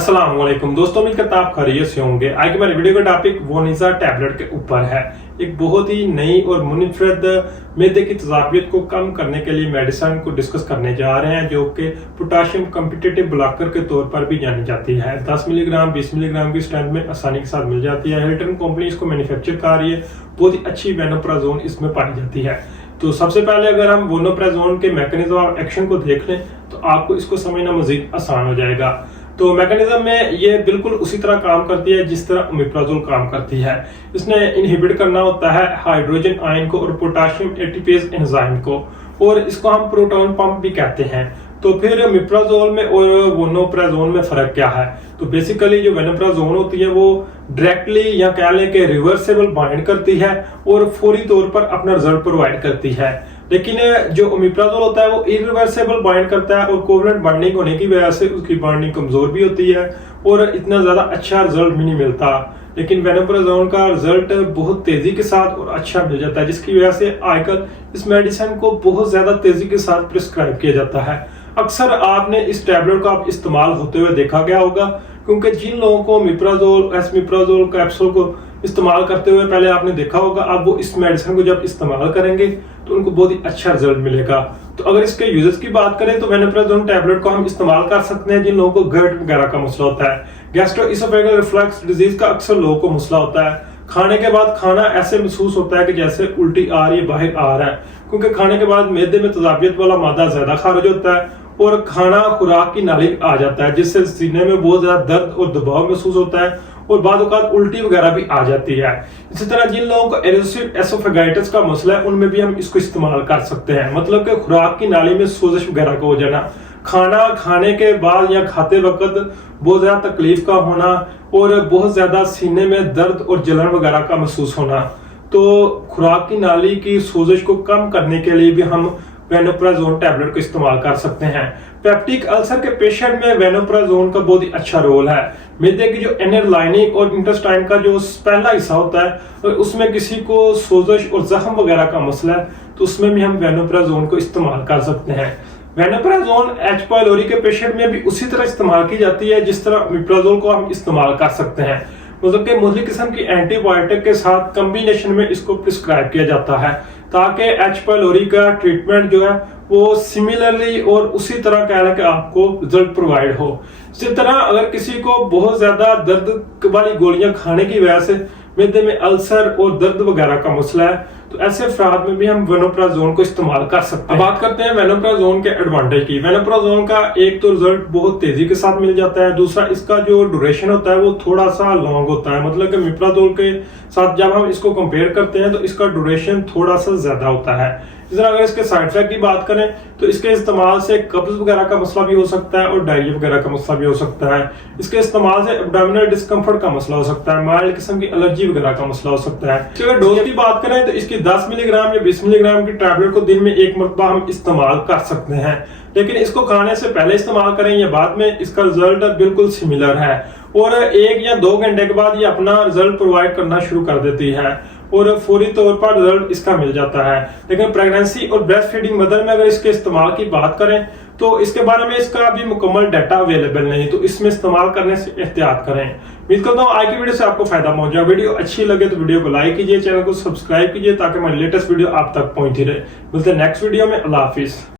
अस्सलाम वालेकुम दोस्तों, उम्मीद करता आप खैरियत से होंगे। आज की हमारी वीडियो का टॉपिक वोनिजा टैबलेट के ऊपर है। एक बहुत ही नई और मुनफरद मैदे की तजाबियत को कम करने के लिए मेडिसिन को डिस्कस करने जा रहे हैं, जो कि पोटाशियम कम्पिटिटिव ब्लॉकर के तौर पर भी जानी जाती है। 10 मिलीग्राम 20 मिलीग्राम की स्ट्रेंथ में आसानी के साथ मिल जाती है। हिल्टन कंपनी इसको मैन्युफैक्चर कर रही है। बहुत ही अच्छी वेनोप्राजोन इसमें पाई जाती है। तो सबसे पहले अगर हम वोनोप्राजोन के मैकेनिज्म ऑफ एक्शन को देख लें तो आपको इसको समझना मजीद आसान हो जाएगा। तो मैकेनिज्म में ये बिल्कुल उसी तरह काम करती है जिस तरह ओमेप्राजोल काम करती है। इसने इनहिबिट करना होता है हाइड्रोजन आयन को और पोटाशियम एटीपेज एंजाइम को, और इसको हम प्रोटॉन पंप भी कहते हैं। तो फिर ओमेप्राजोल में और वोनोप्राजोन में फर्क क्या है? तो बेसिकली जो वेनोप्राजोन होती है वो डायरेक्टली या कह लें कि रिवर्सेबल बाइंड करती है और फौरी तौर पर अपना रिजल्ट प्रोवाइड करती है। लेकिन जो ओमेप्राजोल होता है वो इरिवर्सेबल बाइंड करता है और कोवलेंट बाइंडिंग होने की वजह से उसकी बाइंडिंग कमजोर भी होती है और इतना ज्यादा अच्छा रिजल्ट भी नहीं मिलता। लेकिन वेनोप्राजोल का रिजल्ट बहुत तेजी के साथ और अच्छा मिल जाता है, जिसकी वजह से आजकल इस मेडिसिन को बहुत ज्यादा तेजी के साथ प्रिस्क्राइब किया जाता है। अक्सर आपने इस टैबलेट का इस्तेमाल होते हुए देखा गया होगा, क्योंकि जिन लोगों को ओमेप्राजोल एसमिप्राजोल कैप्सूल को इस्तेमाल करते हुए पहले आपने देखा होगा, अब वो इस मेडिसिन को जब इस्तेमाल करेंगे तो उनको बहुत ही अच्छा रिजल्ट मिलेगा। तो अगर इसके यूजेस की बात करें तो वेनोप्राजोल टैबलेट को हम इस्तेमाल कर सकते हैं जिन लोगों को गट वगैरह का मसला होता है। गैस्ट्रोइसोफेगल रिफ्लक्स डिजीज का अक्सर लोगों को मसला होता है। खाने के बाद खाना ऐसे महसूस होता है कि जैसे उल्टी आ रही है, बाहर आ रहा है, क्योंकि खाने के बाद मैदे में तजाबियत वाला मादा ज्यादा खारिज होता है और खाना खुराक की नाली आ जाता है, जिससे सीने में बहुत ज्यादा दर्द और दबाव महसूस होता है और बाद औक़ात उल्टी वगैरह भी आ जाती है। इसी तरह जिन लोगों को एरोसिव एसोफेगाइटिस का मसला है उनमें भी हम इसको इस्तेमाल कर सकते हैं। मतलब कि खुराक की नाली में सोजिश वगैरह का हो जाना, खाना खाने के बाद या खाते वक्त बहुत ज्यादा तकलीफ का होना और बहुत ज्यादा सीने में दर्द और जलन वगैरह का महसूस होना, तो खुराक की नाली की सोजिश को कम करने के लिए भी हम वेनोप्राजोल टैबलेट को इस्तेमाल कर सकते हैं। पेप्टिक अल्सर के पेशेंट में वेनोप्राजोल का बहुत ही अच्छा रोल है। मैदे की जो इनर लाइनिंग और इंटेस्टाइन का जो पहला हिस्सा होता है उसमें किसी को सोजिश और जख्म वगैरह का मसला है तो उसमें भी हम वेनोप्राजोल को इस्तेमाल कर सकते हैं। वेनोप्राजोल एच पाइलोरी के पेशेंट में भी उसी तरह इस्तेमाल की जाती है जिस तरह ओमेप्राजोल को हम इस्तेमाल कर सकते हैं। मतलब कि मुख्तलिफ किस्म की एंटीबायोटिक के साथ कॉम्बिनेशन में इसको प्रिस्क्राइब किया जाता है ताकि एच पाइलोरी का ट्रीटमेंट जो है वो सिमिलरली और उसी तरह कह रहे कि आपको रिजल्ट प्रोवाइड हो। इसी तरह अगर किसी को बहुत ज्यादा दर्द वाली गोलियां खाने की वजह से मैदे में अल्सर और दर्द वगैरह का मसला है तो ऐसे अफराद में भी हम वेनोप्राजोल को इस्तेमाल कर सकते हैं। बात करते हैं वेनोप्राजोल के एडवांटेज की। वेनोप्राजोल का एक तो रिजल्ट बहुत तेजी के साथ मिल जाता है, दूसरा इसका जो ड्यूरेशन होता है वो थोड़ा सा लॉन्ग होता है। मतलब कि ओमेप्राजोल के साथ जब हम इसको कंपेयर करते हैं तो इसका ड्यूरेशन थोड़ा सा ज्यादा होता है। इस तरह अगर इसके साइड इफेक्ट की बात करें तो इसके इस्तेमाल से कब्ज वगैरह का मसला भी हो सकता है और डायरिया वगैरह का मसला भी हो सकता है। इसके इस्तेमाल से एब्डोमिनल डिस्कम्फर्ट का मसला हो सकता है, माइल्ड किस्म की एलर्जी वगैरह का मसला हो सकता है। अगर डोज की बात करें तो इसकी 10 मिलीग्राम या 20 मिलीग्राम की टैबलेट को दिन में एक मरतबा हम इस्तेमाल कर सकते हैं, लेकिन इसको खाने से पहले इस्तेमाल करें या बाद में इसका रिजल्ट बिल्कुल सिमिलर है और 1 या 2 घंटे के बाद ये अपना रिजल्ट प्रोवाइड करना शुरू कर देती है और फौरी तौर पर रिजल्ट इसका मिल जाता है। लेकिन प्रेगनेंसी और ब्रेस्ट फीडिंग मदर में अगर इसके इस्तेमाल की बात करें तो इसके बारे में इसका अभी मुकम्मल डाटा अवेलेबल नहीं, तो इसमें इस्तेमाल करने से एहतियात करें। उम्मीद करता हूँ आज की वीडियो से आपको फायदा पहुंचा। वीडियो अच्छी लगे तो वीडियो को लाइक कीजिए, चैनल को सब्सक्राइब कीजिए ताकि हमारी लेटेस्ट वीडियो आप तक पहुंचती रहे। मिलते हैं नेक्स्ट वीडियो में। अल्लाह हाफिज।